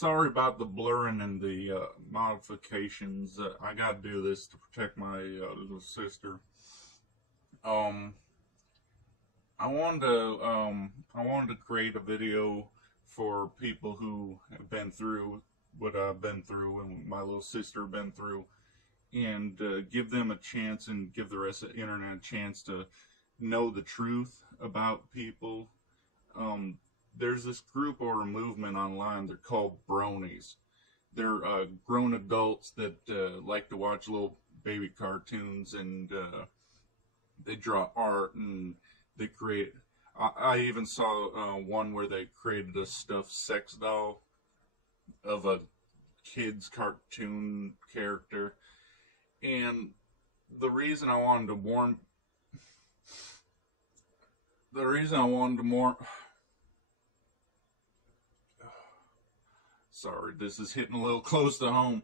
Sorry about the blurring and the modifications. I gotta do this to protect my little sister. Um, I wanted to create a video for people who have been through what I've been through and my little sister been through, and give them a chance and give the rest of the internet a chance to know the truth about people. Um, there's this group or a movement online. They're called Bronies. They're grown adults that like to watch little baby cartoons, and they draw art, and they create. I even saw one where they created a stuffed sex doll of a kid's cartoon character. And the reason I wanted to warn, the reason I wanted to more, sorry, this is hitting a little close to home.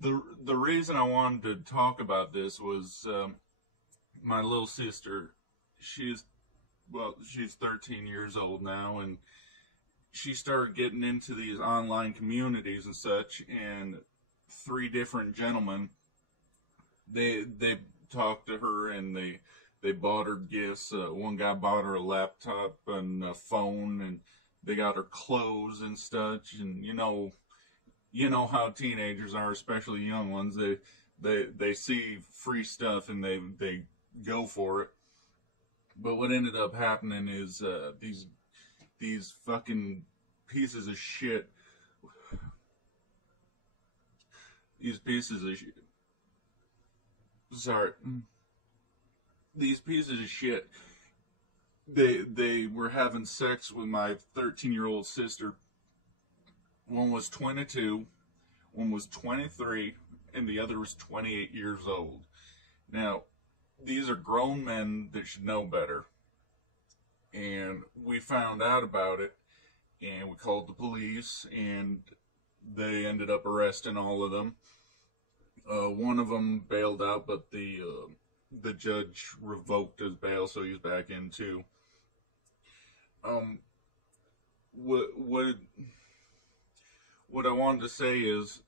The reason I wanted to talk about this was my little sister. She's she's 13 years old now, and she started getting into these online communities and such. And three different gentlemen, they talked to her, and they bought her gifts. One guy bought her a laptop and a phone, and they got her clothes and such. And you know how teenagers are, especially young ones. They see free stuff and they go for it. But what ended up happening is these fucking pieces of shit. These pieces of shit. Sorry. These pieces of shit. They were having sex with my 13-year-old sister. One was 22, one was 23, and the other was 28 years old. Now, these are grown men that should know better. And we found out about it, and we called the police, and they ended up arresting all of them. One of them bailed out, but the judge revoked his bail, so he's back in too. What I wanted to say is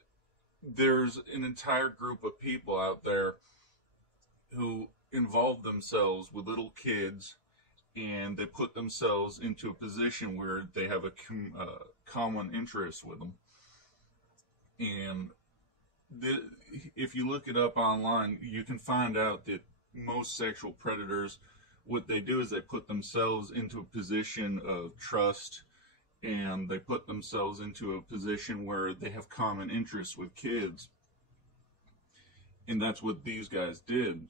there's an entire group of people out there who involve themselves with little kids, and they put themselves into a position where they have a common interest with them. And if you look it up online, you can find out that most sexual predators, what they do is they put themselves into a position of trust, and they put themselves into a position where they have common interests with kids. And that's what these guys did.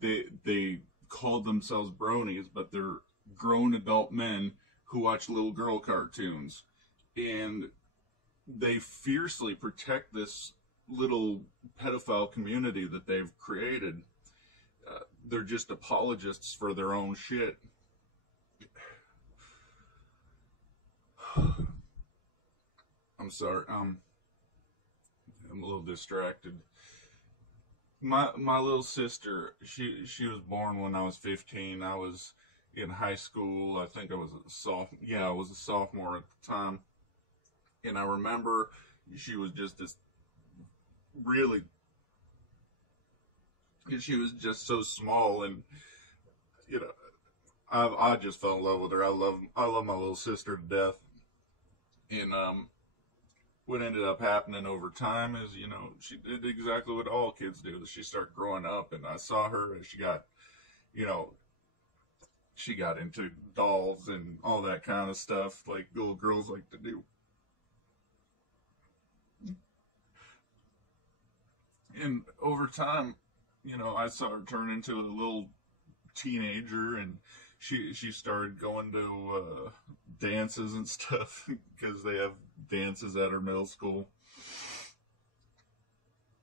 They called themselves bronies, but they're grown adult men who watch little girl cartoons. And they fiercely protect this little pedophile community that they've created. They're just apologists for their own shit. I'm sorry, I'm a little distracted. My little sister, she was born when I was 15. I was in high school. I think I was a sophomore. Yeah, I was a sophomore at the time. And I remember she was just this really, she was just so small, and you know, I just fell in love with her. I love my little sister to death. And what ended up happening over time is, she did exactly what all kids do. She started growing up, and I saw her as she got into dolls and all that kind of stuff like little girls like to do. And over time, I saw her turn into a little teenager, and she started going to dances and stuff because they have dances at her middle school.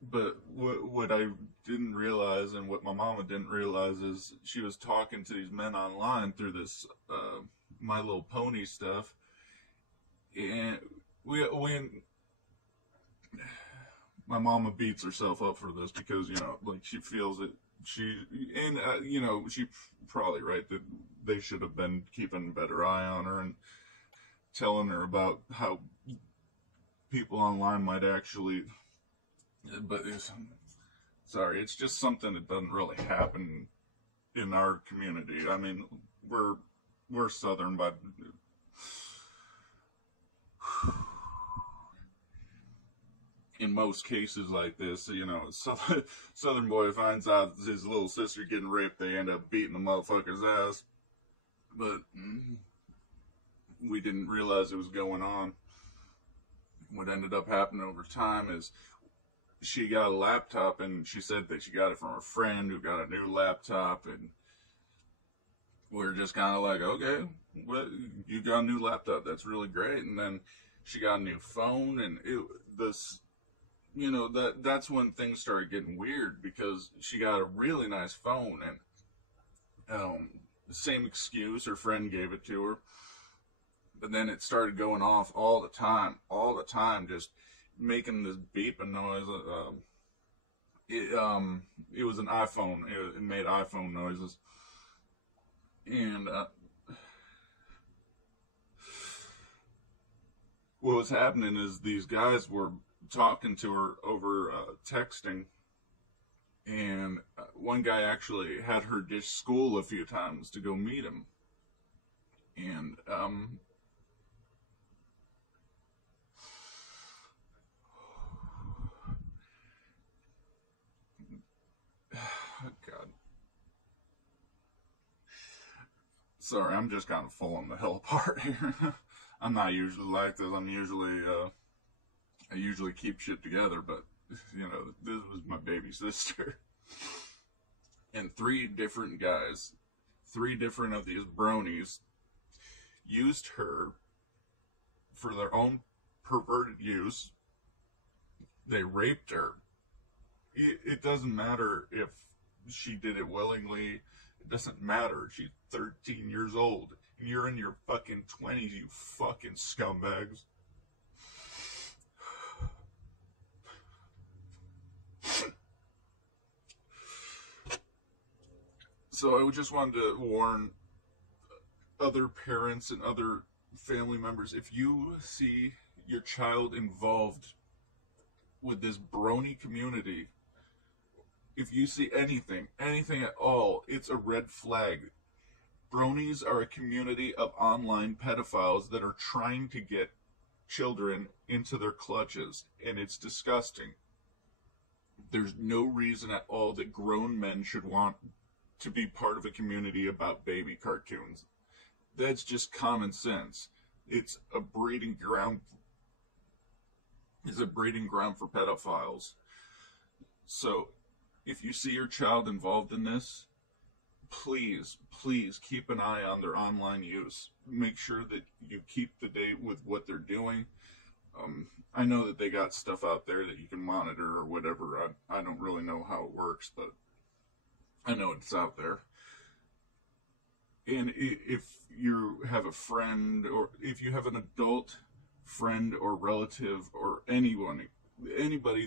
But what I didn't realize, and what my mama didn't realize, is she was talking to these men online through this My Little Pony stuff, and we my mama beats herself up for this because like she feels that she probably right that they should have been keeping a better eye on her and telling her about how people online might actually, but sorry, it's just something that doesn't really happen in our community. I mean, we're Southern, but in most cases like this, you know, Southern boy finds out his little sister getting raped, they end up beating the motherfucker's ass. But we didn't realize it was going on. What ended up happening over time is she got a laptop, and she said that she got it from a friend who got a new laptop, and we're just kind of like, okay, well, you got a new laptop, that's really great. And then she got a new phone, and you know, that's when things started getting weird, because she got a really nice phone, and the same excuse, her friend gave it to her, but then it started going off all the time, just making this beeping noise. It was an iPhone. It made iPhone noises, and what was happening is these guys were talking to her over texting, and one guy actually had her ditch school a few times to go meet him, and God. Sorry, I'm just kind of falling the hell apart here. I'm not usually like this. I usually keep shit together, but, you know, this was my baby sister. And 3 different guys, 3 different of these bronies, used her for their own perverted use. They raped her. It doesn't matter if she did it willingly. It doesn't matter. She's 13 years old. And you're in your fucking 20s, you fucking scumbags. So I just wanted to warn other parents and other family members, if you see your child involved with this brony community, if you see anything at all, it's a red flag. Bronies are a community of online pedophiles that are trying to get children into their clutches, and it's disgusting. There's no reason at all that grown men should want to be part of a community about baby cartoons. That's just common sense. It's a breeding ground. It's a breeding ground for pedophiles. So, if you see your child involved in this, please keep an eye on their online use. Make sure that you keep the date with what they're doing. I know that they got stuff out there that you can monitor or whatever. I don't really know how it works, but I know it's out there. And if you have a friend, or if you have an adult friend or relative or anybody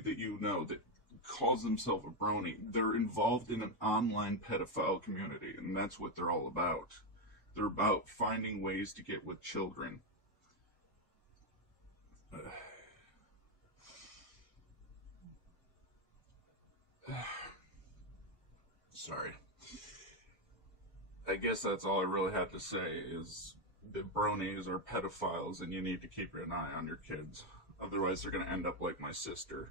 that you know that calls themselves a brony, they're involved in an online pedophile community, and that's what they're all about. They're about finding ways to get with children. Sorry. I guess that's all I really have to say, is that bronies are pedophiles, and you need to keep an eye on your kids. Otherwise, they're going to end up like my sister,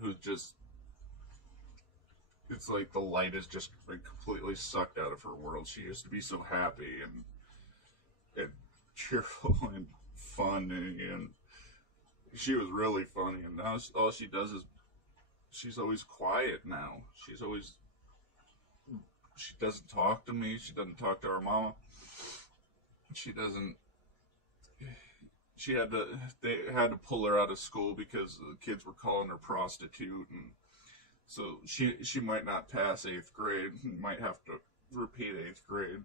who's just, it's like the light is just like completely sucked out of her world. She used to be so happy and cheerful and fun, and she was really funny, and now all she does is, she's always quiet now. She doesn't talk to me. She doesn't talk to her mama. They had to pull her out of school because the kids were calling her prostitute, and so she might not pass 8th grade, might have to repeat 8th grade.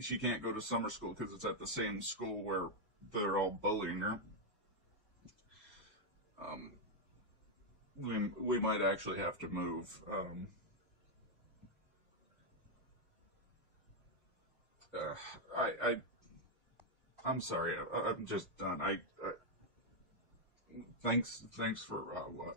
She can't go to summer school because it's at the same school where they're all bullying her. We might actually have to move. I'm sorry. I'm just done. Thanks for what